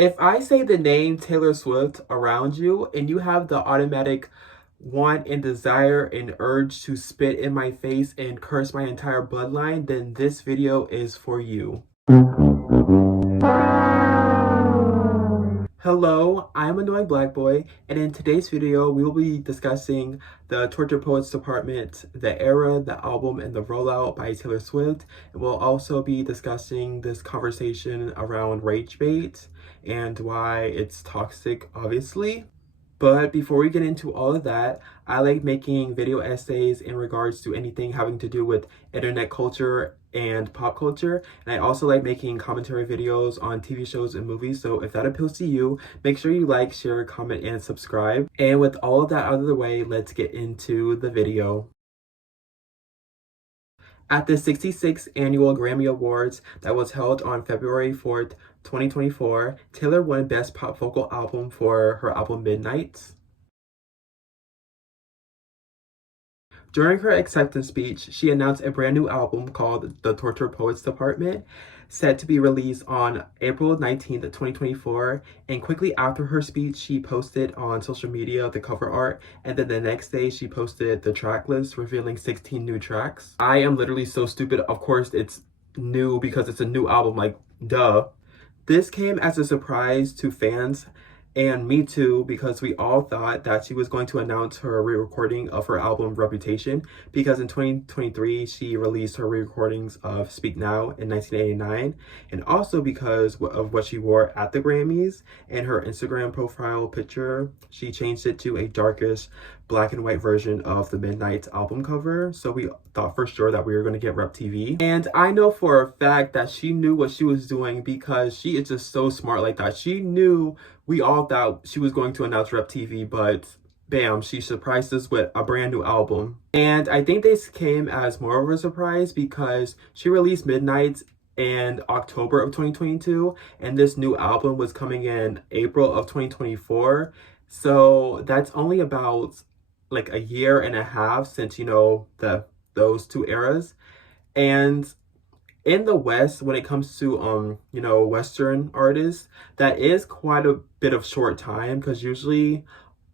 If I say the name Taylor Swift around you and you have the automatic want and desire and urge to spit in my face and curse my entire bloodline, then this video is for you. Hello, I'm Annoying Black Boy, and in today's video, we will be discussing the Torture Poets Department, The Era, the album, and the Rollout by Taylor Swift. And we'll also be discussing this conversation around rage bait and why it's toxic, obviously. But before we get into all of that, I like making video essays in regards to anything having to do with internet culture and pop culture. And I also like making commentary videos on TV shows and movies. So if that appeals to you, make sure you like, share, comment, and subscribe. And with all of that out of the way, let's get into the video. At the 66th Annual Grammy Awards that was held on February 4th, 2024, Taylor won Best Pop Vocal Album for her album Midnight. During her acceptance speech, she announced a brand new album called The Torture Poets Department, set to be released on April 19th, 2024. And quickly after her speech, she posted on social media the cover art. And then the next day, she posted the track list, revealing 16 new tracks. I am literally so stupid. Of course, it's new because it's a new album, like, duh. This came as a surprise to fans and me too, because we all thought that she was going to announce her re-recording of her album Reputation, because in 2023 she released her re-recordings of Speak Now in 1989, and also because of what she wore at the Grammys. And her Instagram profile picture, she changed it to a darkish black and white version of the Midnight album cover. So we thought for sure that we were going to get Rep TV. And I know for a fact that she knew what she was doing, because she is just so smart like that. She knew we all thought she was going to announce Rep TV, but bam, she surprised us with a brand new album. And I think this came as more of a surprise because she released Midnight in October of 2022, and this new album was coming in April of 2024. So that's only about like a year and a half since, you know, those two eras. And in the West, when it comes to you know, Western artists, that is quite a bit of short time, because usually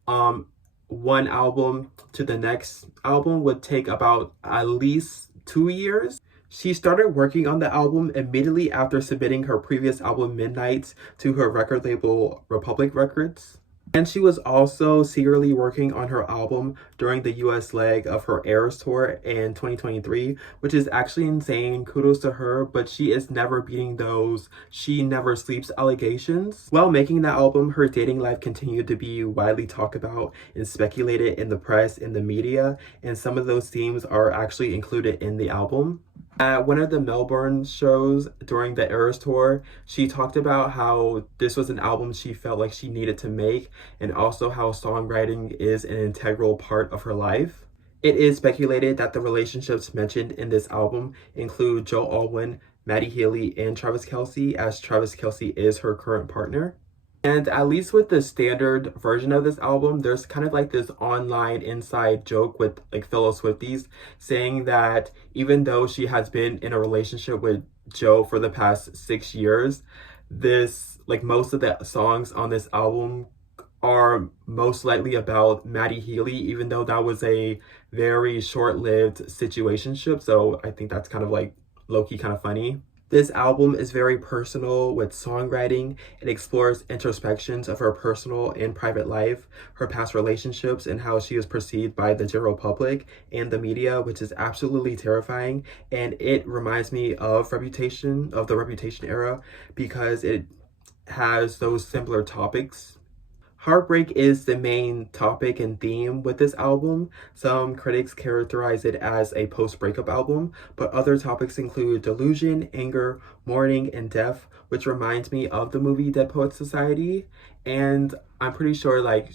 one album to the next album would take about at least 2 years. She started working on the album immediately after submitting her previous album Midnight to her record label Republic Records. And she was also secretly working on her album during the US leg of her Eras tour in 2023, which is actually insane. Kudos to her, but she is never beating those "she never sleeps" allegations. While making that album, her dating life continued to be widely talked about and speculated in the press, in the media, and some of those themes are actually included in the album. At one of the Melbourne shows during the Eras tour, she talked about how this was an album she felt like she needed to make, and also how songwriting is an integral part of her life. It is speculated that the relationships mentioned in this album include Joe Alwyn, Maddie Healy, and Travis Kelce, as Travis Kelce is her current partner. And at least with the standard version of this album, there's kind of like this online inside joke with like fellow Swifties saying that even though she has been in a relationship with Joe for the past 6 years, this, like, most of the songs on this album are most likely about Maddie Healy, even though that was a very short-lived situationship. So I think that's kind of like low-key kind of funny. This album is very personal with songwriting. It explores introspections of her personal and private life, her past relationships, and how she is perceived by the general public and the media, which is absolutely terrifying. And it reminds me of Reputation, of the Reputation era, because it has those similar topics. Heartbreak is the main topic and theme with this album. Some critics characterize it as a post-breakup album, but other topics include delusion, anger, mourning, and death, which reminds me of the movie Dead Poets Society. And I'm pretty sure, like,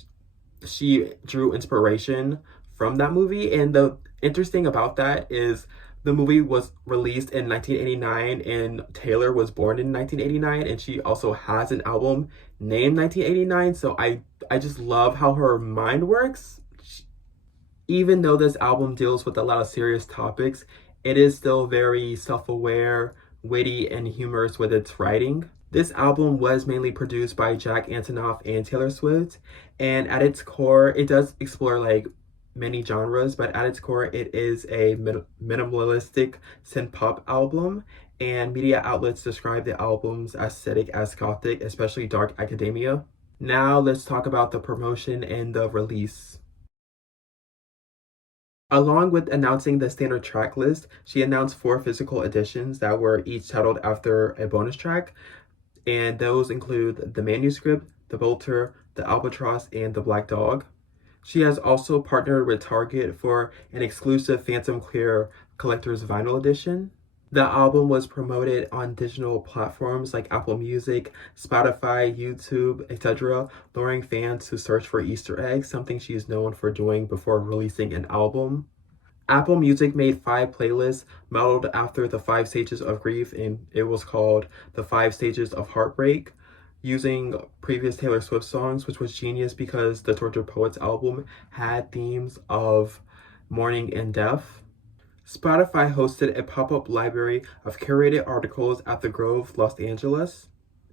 she drew inspiration from that movie. And the interesting about that is the movie was released in 1989 and Taylor was born in 1989, and she also has an album named 1989. So I just love how her mind works. Even though this album deals with a lot of serious topics, it is still very self-aware, witty, and humorous with its writing. This album was mainly produced by Jack Antonoff and Taylor Swift, and at its core, it does explore like many genres, but at its core, it is a minimalistic synth pop album, and media outlets describe the album's aesthetic as gothic, especially dark academia. Now let's talk about the promotion and the release. Along with announcing the standard track list, she announced 4 physical editions that were each titled after a bonus track, and those include the Manuscript, the Bolter, the Albatross, and the Black Dog. She has also partnered with Target for an exclusive Phantom Clear Collector's Vinyl Edition. The album was promoted on digital platforms like Apple Music, Spotify, YouTube, etc., luring fans to search for Easter eggs, something she is known for doing before releasing an album. Apple Music made 5 playlists modeled after the 5 stages of grief, and it was called the 5 stages of heartbreak, using previous Taylor Swift songs, which was genius because the Tortured Poets album had themes of mourning and death. Spotify hosted a pop-up library of curated articles at the Grove, Los Angeles.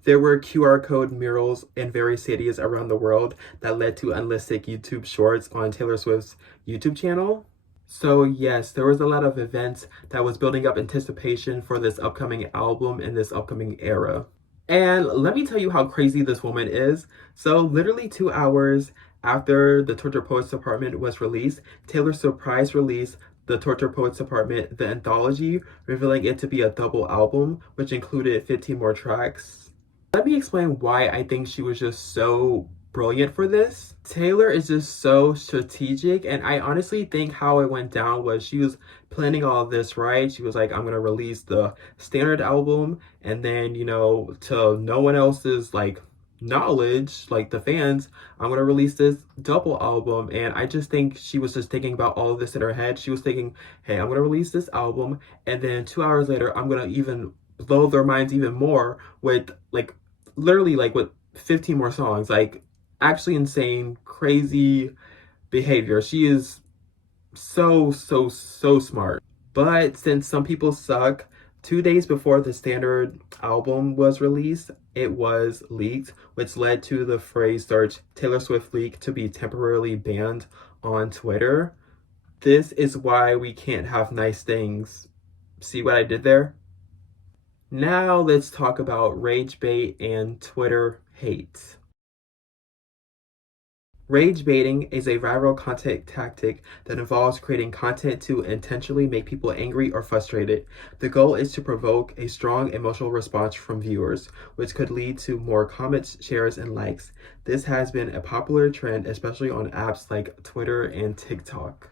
There were QR code murals in various cities around the world that led to unlisted YouTube shorts on Taylor Swift's YouTube channel. So yes, there was a lot of events that was building up anticipation for this upcoming album and this upcoming era. And let me tell you how crazy this woman is. So literally 2 hours after the Torture Poets Department was released, Taylor surprise released the Torture Poets Department, the anthology, revealing it to be a double album, which included 15 more tracks. Let me explain why I think she was just so brilliant for this. Taylor is just so strategic, and I honestly think how it went down was she was planning all of this, right? She was like, I'm gonna release the standard album, and then, to no one else's like knowledge, like the fans, I'm gonna release this double album. And I just think she was just thinking about all of this in her head. She was thinking, hey, I'm gonna release this album, and then 2 hours later, I'm gonna even blow their minds even more with like literally like with 15 more songs. Like, actually insane, crazy behavior. She is so, so, so smart. But since some people suck, 2 days before the standard album was released, it was leaked, which led to the phrase search Taylor Swift leak to be temporarily banned on Twitter. This is why we can't have nice things. See what I did there? Now let's talk about rage bait and Twitter hate. Rage baiting is a viral content tactic that involves creating content to intentionally make people angry or frustrated. The goal is to provoke a strong emotional response from viewers, which could lead to more comments, shares, and likes. This has been a popular trend, especially on apps like Twitter and TikTok.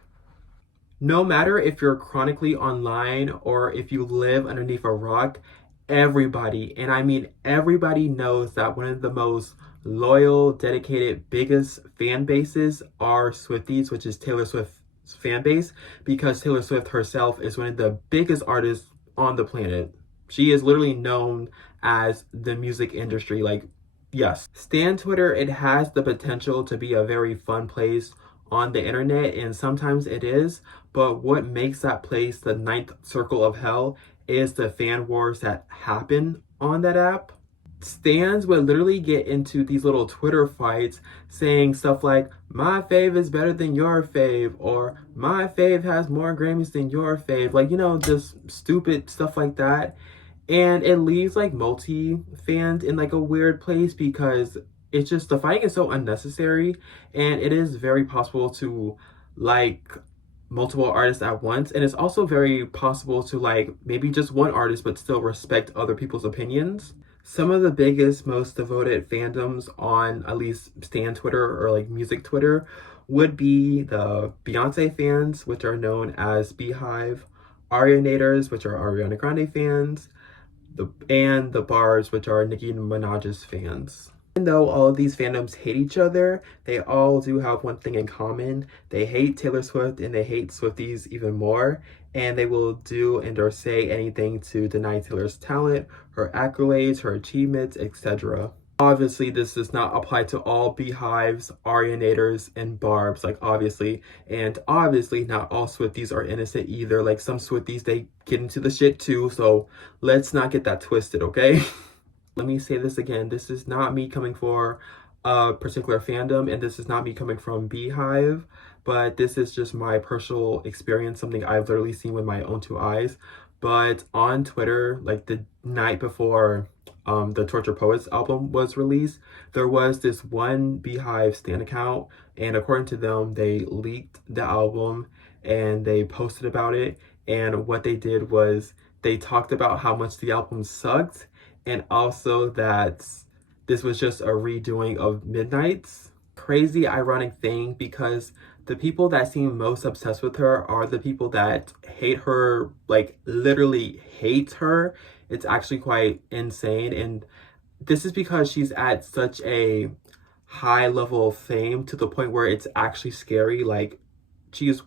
No matter if you're chronically online or if you live underneath a rock, everybody, and I mean everybody, knows that one of the most loyal, dedicated, biggest fan bases are Swifties, which is Taylor Swift's fan base, because Taylor Swift herself is one of the biggest artists on the planet. She is literally known as the music industry. Like, yes. Stan Twitter, it has the potential to be a very fun place on the internet, and sometimes it is, but what makes that place the ninth circle of hell is the fan wars that happen on that app. Stans would literally get into these little Twitter fights saying stuff like, my fave is better than your fave, or my fave has more Grammys than your fave. Like, just stupid stuff like that. And it leaves like multi fans in like a weird place because it's just, the fighting is so unnecessary, and it is very possible to like multiple artists at once, and it's also very possible to like maybe just one artist but still respect other people's opinions. Some of the biggest, most devoted fandoms on at least Stan Twitter or like music Twitter would be the Beyonce fans, which are known as Beehive, Arianators, which are Ariana Grande fans, and the Barbs, which are Nicki Minaj's fans. Even though all of these fandoms hate each other, they all do have one thing in common. They hate Taylor Swift, and they hate Swifties even more. And they will do and or say anything to deny Taylor's talent, her accolades, her achievements, etc. Obviously, this does not apply to all Beehives, Arianators, and Barbs, like obviously. And obviously, not all Swifties are innocent either. Like, some Swifties, they get into the shit too, so let's not get that twisted, okay? Let me say this again. This is not me coming for a particular fandom, and this is not me coming from Beehive, but this is just my personal experience, something I've literally seen with my own two eyes. But on Twitter, like the night before the Torture Poets album was released, there was this one Beehive stan account, and according to them, they leaked the album and they posted about it. And what they did was they talked about how much the album sucked, and also that this was just a redoing of Midnight's. Crazy ironic thing, because the people that seem most obsessed with her are the people that hate her, like literally hate her. It's actually quite insane, and this is because she's at such a high level of fame to the point where it's actually scary. Like she is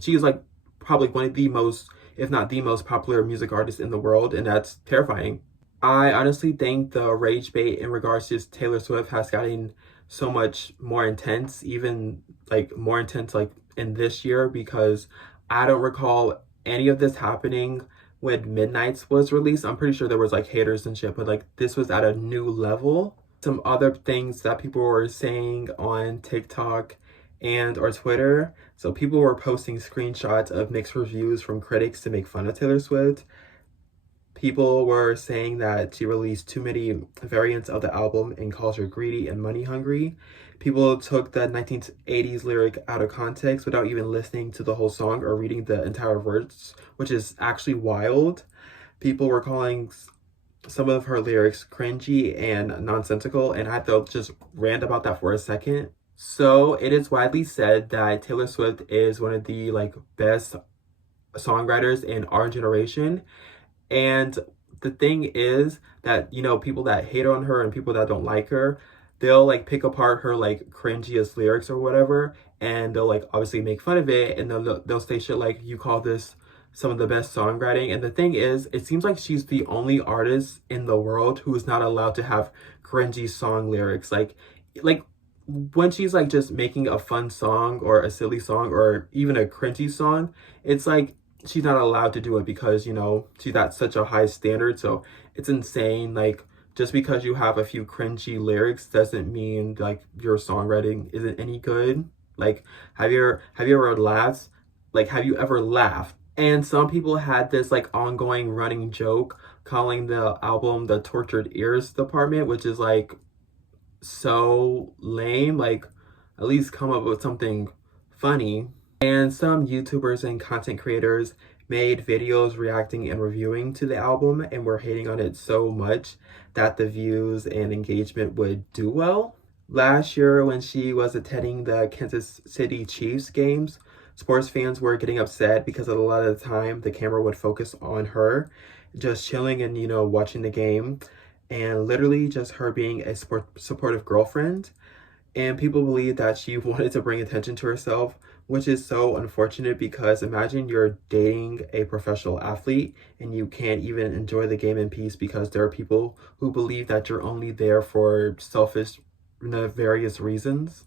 she is like probably one of the most, if not the most popular music artist in the world, and that's terrifying. I honestly think the rage bait in regards to Taylor Swift has gotten so much more intense, even like more intense like in this year, because I don't recall any of this happening when Midnight's was released. I'm pretty sure there was like haters and shit, but like this was at a new level. Some other things that people were saying on TikTok and or Twitter. So people were posting screenshots of mixed reviews from critics to make fun of Taylor Swift. People were saying that she released too many variants of the album and calls her greedy and money hungry. People took the 1980s lyric out of context without even listening to the whole song or reading the entire verse, which is actually wild. People were calling some of her lyrics cringy and nonsensical, and I had to just rant about that for a second. So it is widely said that Taylor Swift is one of the like best songwriters in our generation. And the thing is that, you know, people that hate on her and people that don't like her, they'll like pick apart her like cringiest lyrics or whatever, and they'll like obviously make fun of it, and they'll say shit like, you call this some of the best songwriting. And the thing is, it seems like she's the only artist in the world who is not allowed to have cringy song lyrics. Like when she's like just making a fun song or a silly song or even a cringy song, it's like she's not allowed to do it because, you know, she's at such a high standard. So it's insane. Like just because you have a few cringy lyrics doesn't mean like your songwriting isn't any good. Like have you ever laughed? Like have you ever laughed? And some people had this like ongoing running joke calling the album the Tortured Ears Department, which is like so lame. Like at least come up with something funny. And some YouTubers and content creators made videos reacting and reviewing to the album and were hating on it so much that the views and engagement would do well. Last year, when she was attending the Kansas City Chiefs games, sports fans were getting upset because a lot of the time the camera would focus on her just chilling and, you know, watching the game, and literally just her being a supportive girlfriend. And people believe that she wanted to bring attention to herself, which is so unfortunate, because imagine you're dating a professional athlete and you can't even enjoy the game in peace because there are people who believe that you're only there for selfish, nefarious reasons.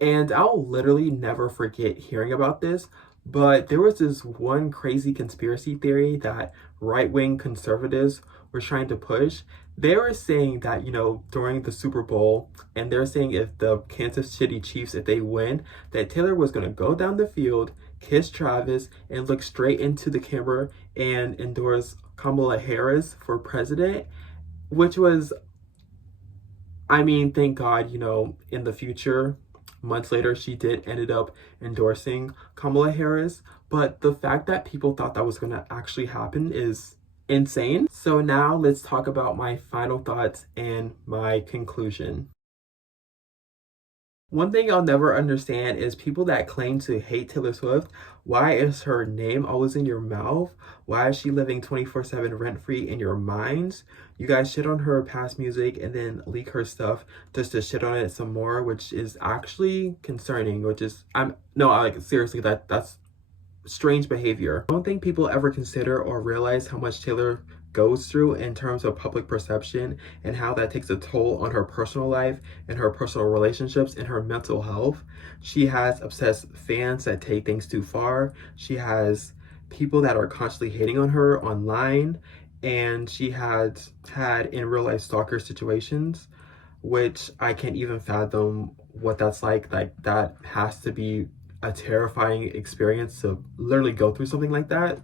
And I'll literally never forget hearing about this, but there was this one crazy conspiracy theory that right-wing conservatives were trying to push. They were saying that, you know, during the Super Bowl, and they're saying if the Kansas City Chiefs, if they win, that Taylor was going to go down the field, kiss Travis, and look straight into the camera and endorse Kamala Harris for president, which was, I mean, thank God, you know, in the future, months later, she did ended up endorsing Kamala Harris. But the fact that people thought that was going to actually happen is insane. So now let's talk about my final thoughts and my conclusion. One thing I'll never understand is people that claim to hate Taylor Swift. Why is her name always in your mouth? Why is she living 24/7 rent-free in your minds? You guys shit on her past music and then leak her stuff just to shit on it some more, which is actually concerning, which is, I like seriously, that's strange behavior. I don't think people ever consider or realize how much Taylor goes through in terms of public perception and how that takes a toll on her personal life and her personal relationships and her mental health. She has obsessed fans that take things too far. She has people that are constantly hating on her online. and she had had in real life stalker situations, which I can't even fathom what that's like. Like, that has to be a terrifying experience to literally go through something like that.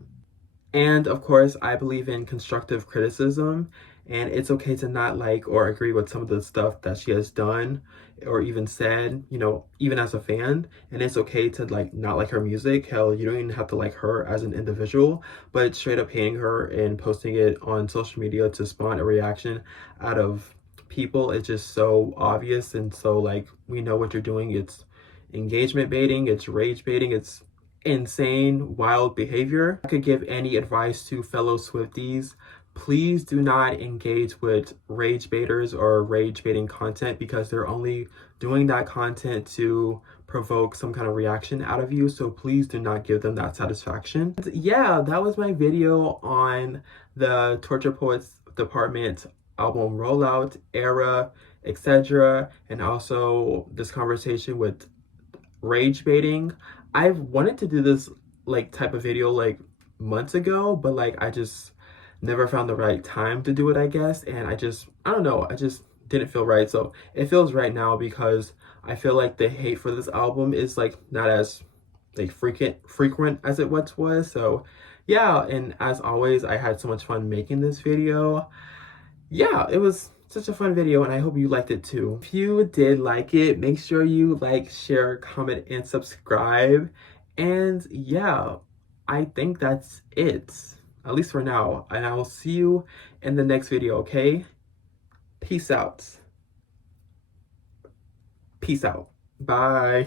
And of course, I believe in constructive criticism, and it's okay to not like or agree with some of the stuff that she has done or even said, even as a fan. And it's okay to like not like her music. Hell, you don't even have to like her as an individual, but straight up hating her and posting it on social media to spawn a reaction out of people is just so obvious. And so, like, we know what you're doing. It's engagement baiting, it's rage baiting, it's insane, wild behavior. I could give any advice to fellow Swifties. Please do not engage with rage baiters or rage baiting content, because they're only doing that content to provoke some kind of reaction out of you. So please do not give them that satisfaction. Yeah, that was my video on the Torture Poets Department album rollout, era, etc. And also this conversation with rage baiting. I've wanted to do this like type of video like months ago, but like I just never found the right time to do it, I guess. And I don't know, I just didn't feel right. So it feels right now, because I feel like the hate for this album is like not as like frequent as it once was. So yeah, and as always, I had so much fun making this video. Yeah, it was such a fun video, and I hope you liked it too. If you did like it, make sure you like, share, comment, and subscribe. And yeah, I think that's it, at least for now. And I will see you in the next video, okay? Peace out. Peace out. Bye.